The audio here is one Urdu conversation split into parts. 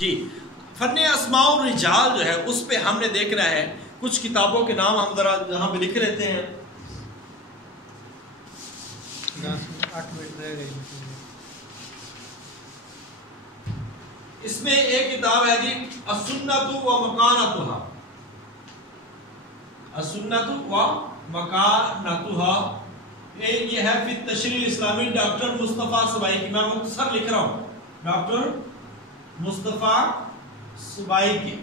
جی فن اسماء الرجال جو ہے اس پہ ہم نے دیکھنا ہے کچھ کتابوں کے نام ہم ذرا یہاں پہ لکھ لیتے ہیں. 8 منٹ رہ گئے. اس میں ایک کتاب ہے جی السنۃ و مکانتھا. السنۃ و مکانتھا یہ ہے فی التشریح الاسلامی ڈاکٹر مصطفیٰ سبائی کی. میں مختصر لکھ رہا ہوں ڈاکٹر مصطفیٰ سبائی کی.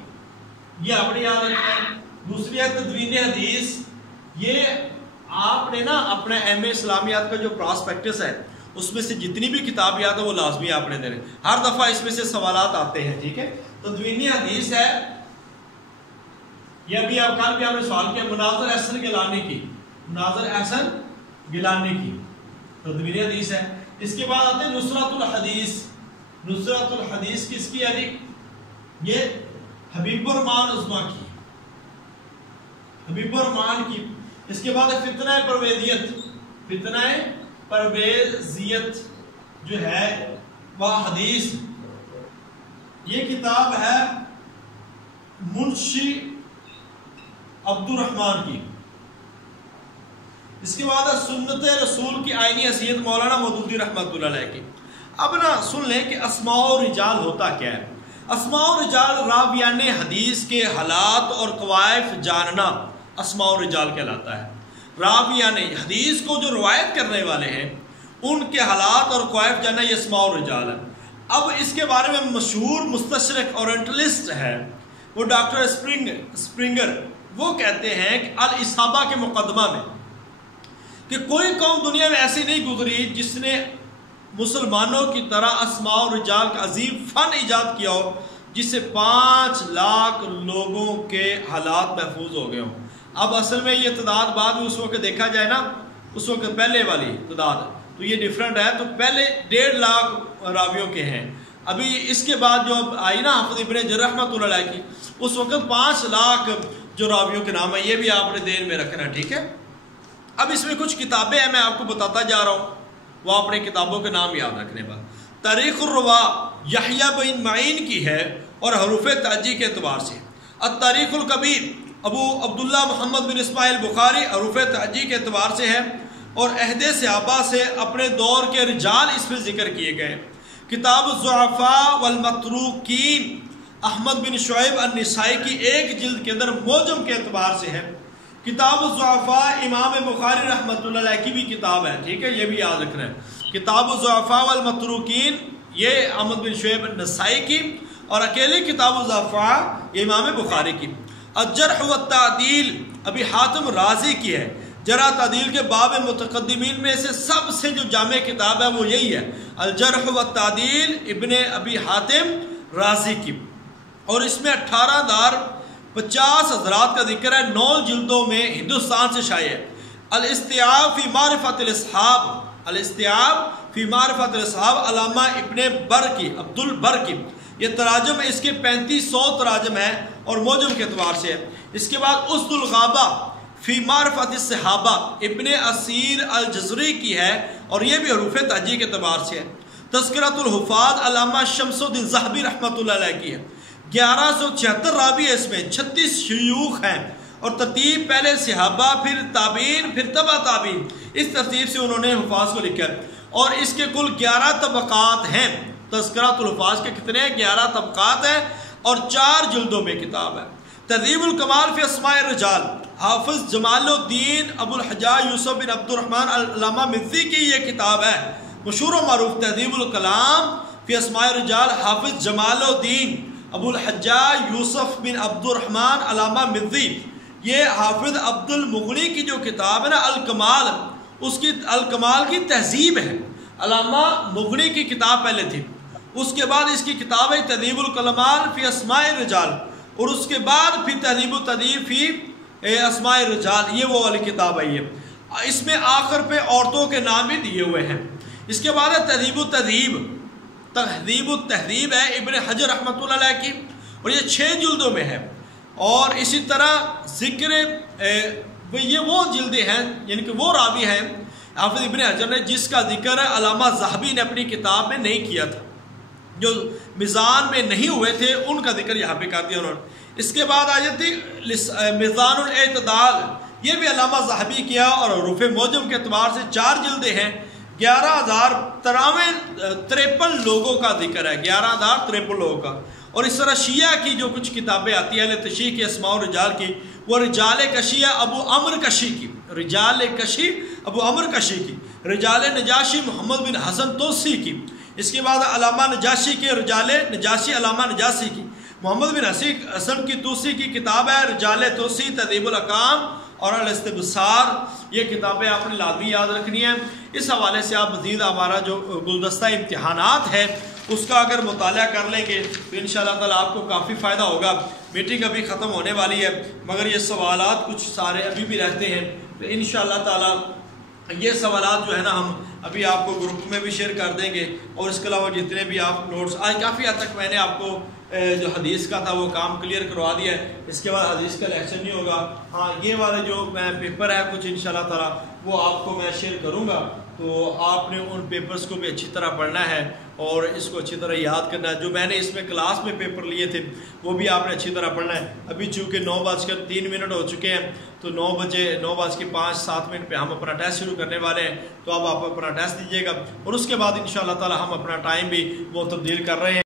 یہ اپنے یاد رکھنا ہے. دوسری ہے تدوین حدیث. یہ آپ نے نا اپنا ایم اے اسلامیات کا جو پراسپیکٹس ہے اس میں سے جتنی بھی کتاب یاد ہے وہ لازمی آپ نے دینے. ہر دفعہ اس میں سے سوالات آتے ہیں. ٹھیک ہے. تدوین حدیث ہے یہ ابھی آپ کل بھی آپ نے سوال کیا مناظر احسن گیلانی کی. مناظر احسن گیلانی کی تدوین حدیث ہے. اس کے بعد آتے ہیں نصرت الحدیث. نصرت الحدیث کس کی ہے؟ یہ حبیب الرحمان عظما کی. حبیب الرحمان کی. اس کے بعد فتنہ پرویزیت. فتنہ پرویزیت جو ہے وہ حدیث یہ کتاب ہے منشی عبد الرحمان کی. اس کے بعد سنت رسول کی آئینی حیثیت مولانا مودودی رحمۃ اللہ علیہ کی. اب نا سن لیں کہ اسماء و رجال ہوتا کیا ہے. اسماء و رجال راویان حدیث کے حالات اور قوائف جاننا اسماء و رجال کہلاتا ہے. راویان حدیث کو جو روایت کرنے والے ہیں ان کے حالات اور قوائف جاننا یہ اسماء و رجال ہے. اب اس کے بارے میں مشہور مستشرق اورینٹلسٹ ہے وہ ڈاکٹر اسپرنگر. وہ کہتے ہیں کہ الاصابہ کے مقدمہ میں کہ کوئی قوم دنیا میں ایسی نہیں گزری جس نے مسلمانوں کی طرح اسماء و رجال کا عظیم فن ایجاد کیا ہو جس سے 5 لاکھ لوگوں کے حالات محفوظ ہو گئے ہوں. اب اصل میں یہ تعداد بعد میں اس وقت دیکھا جائے نا اس وقت پہلے والی تعداد تو یہ ڈیفرنٹ ہے. تو پہلے 1.5 لاکھ راویوں کے ہیں. ابھی اس کے بعد جو آئی نا حافظ ابن جرح رحمۃ اللہ علیہ کی اس وقت 5 لاکھ جو راویوں کے نام ہیں یہ بھی آپ نے دین میں رکھنا. ٹھیک ہے. اب اس میں کچھ کتابیں ہیں میں آپ کو بتاتا جا رہا ہوں وہ اپنے کتابوں کے نام یاد رکھنے پر. تاریخ الروا یحییٰ بن معین کی ہے اور حروف تہجی کے اعتبار سے. التاریخ الکبیر ابو عبداللہ محمد بن اسماعیل بخاری حروف تہجی کے اعتبار سے ہے اور عہد صحابہ سے اپنے دور کے رجال اس میں ذکر کیے گئے. کتاب الضعفاء والمتروکین احمد بن شعیب النسائی کی 1 جلد کے اندر موجم کے اعتبار سے ہے. کتاب الضعفاء امام بخاری رحمۃ اللہ علیہ کی بھی کتاب ہے. ٹھیک ہے. یہ بھی یاد رکھنا ہے. کتاب الضعفاء والمتروکین یہ احمد بن شعیب النسائی کی اور اکیلی کتاب الضعفاء یہ امام بخاری کی. الجرح والتعدیل ابی حاتم رازی کی ہے. جرح تعدیل کے باب متقدمین میں سے سب سے جو جامع کتاب ہے وہ یہی ہے الجرح والتعدیل ابن ابی حاتم رازی کی. اور اس میں 18,050 حضرات کا ذکر ہے. 9 جلدوں میں ہندوستان سے شائع ہے. الاستیعاب فی معرفت الاصحاب. الاستیعاب فی معرفت الاصحاب علامہ ابن بر کی عبد البر کی. یہ تراجم اس کے 3500 تراجم ہیں اور موجم کے اعتبار سے ہے. اس کے بعد اسد الغابہ فی معرفت الصحابہ ابن اسیر الجزری کی ہے اور یہ بھی حروف تہجی کے اعتبار سے ہے. تذکرۃ الحفاظ علامہ شمس الدین ذہبی رحمۃ اللہ علیہ کی ہے. 1176 راوی ہے. اس میں 36 شیوخ ہیں اور ترتیب پہلے صحابہ پھر تابعین پھر تبع تابعین اس ترتیب سے انہوں نے حفاظ کو لکھا ہے. اور اس کے کل 11 طبقات ہیں. تذکرۃ الحفاظ کے کتنے ہیں؟ 11 طبقات ہیں اور 4 جلدوں میں کتاب ہے. تہذیب الکمال فی اسماء الرجال حافظ جمال الدین ابو الحجاج یوسف بن عبد الرحمن علامہ مزی کی یہ کتاب ہے مشہور و معروف. تہذیب الکلام فی اسماء الرجال حافظ جمال الدین ابو الحجاج یوسف بن عبد الرحمن علامہ مزی. یہ حافظ عبد المغنی کی جو کتاب ہے نا الکمال اس کی الکمال کی تہذیب ہے. علامہ مغنی کی کتاب پہلے تھی. اس کے بعد اس کی کتاب ہے تہذیب الکمال فی اسماء الرجال اور اس کے بعد پھر تہذیب التہذیب فی اسماء الرجال یہ وہ والی کتاب ہے. یہ اس میں آخر پہ عورتوں کے نام بھی دیے ہوئے ہیں. اس کے بعد ہے تہذیب التہذیب. تہذیب التہذیب ہے ابن حجر رحمۃ اللہ علیہ کی اور یہ 6 جلدوں میں ہے. اور اسی طرح ذکر یہ وہ جلدیں ہیں یعنی کہ وہ راوی ہیں حافظ ابن حجر نے جس کا ذکر علامہ ذہبی نے اپنی کتاب میں نہیں کیا تھا. جو میزان میں نہیں ہوئے تھے ان کا ذکر یہاں پہ کر دیا انہوں نے۔ اس کے بعد آ جاتی میزان الاعتدال، یہ بھی علامہ ذہبی کیا اور حروف معجم کے اعتبار سے 4 جلدیں ہیں، 11,053 لوگوں کا ذکر ہے، 11,053 لوگوں کا۔ اور اس طرح شیعہ کی جو کچھ کتابیں آتی ہیں تشیع کی اسماء و رجال کی، وہ رجال کشی ابو عمر کشی کی، رجال کشی ابو عمر کشی کی، رجال نجاشی محمد بن حسن توسی کی، اس کے بعد علامہ نجاشی کے رجال نجاشی علامہ نجاشی کی، محمد بن حسن کی توسی کی کتاب ہے رجال توسی تہذیب الاحکام اور الاستبصار، یہ کتابیں آپ نے لازمی یاد رکھنی ہیں۔ اس حوالے سے آپ مزید ہمارا جو گلدستہ امتحانات ہے اس کا اگر مطالعہ کر لیں گے تو انشاءاللہ تعالیٰ آپ کو کافی فائدہ ہوگا۔ میٹنگ ابھی ختم ہونے والی ہے مگر یہ سوالات کچھ سارے ابھی بھی رہتے ہیں، تو انشاءاللہ تعالیٰ یہ سوالات جو ہے نا ہم ابھی آپ کو گروپ میں بھی شیئر کر دیں گے، اور اس کے علاوہ جتنے بھی آپ نوٹس آج کافی حد تک میں نے آپ کو جو حدیث کا تھا وہ کام کلیئر کروا دیا ہے، اس کے بعد حدیث کا لیکچر نہیں ہوگا۔ ہاں یہ والے جو میں پیپر ہے کچھ انشاءاللہ تعالیٰ وہ آپ کو میں شیئر کروں گا، تو آپ نے ان پیپرز کو بھی اچھی طرح پڑھنا ہے اور اس کو اچھی طرح یاد کرنا ہے۔ جو میں نے اس میں کلاس میں پیپر لیے تھے وہ بھی آپ نے اچھی طرح پڑھنا ہے۔ ابھی چونکہ 9:03 ہو چکے ہیں تو 9:05 پہ ہم اپنا ٹیسٹ شروع کرنے والے ہیں، تو اب آپ اپنا ٹیسٹ دیجیے گا، اور اس کے بعد انشاءاللہ تعالیٰ ہم اپنا ٹائم بھی وہ تبدیل کر رہے ہیں۔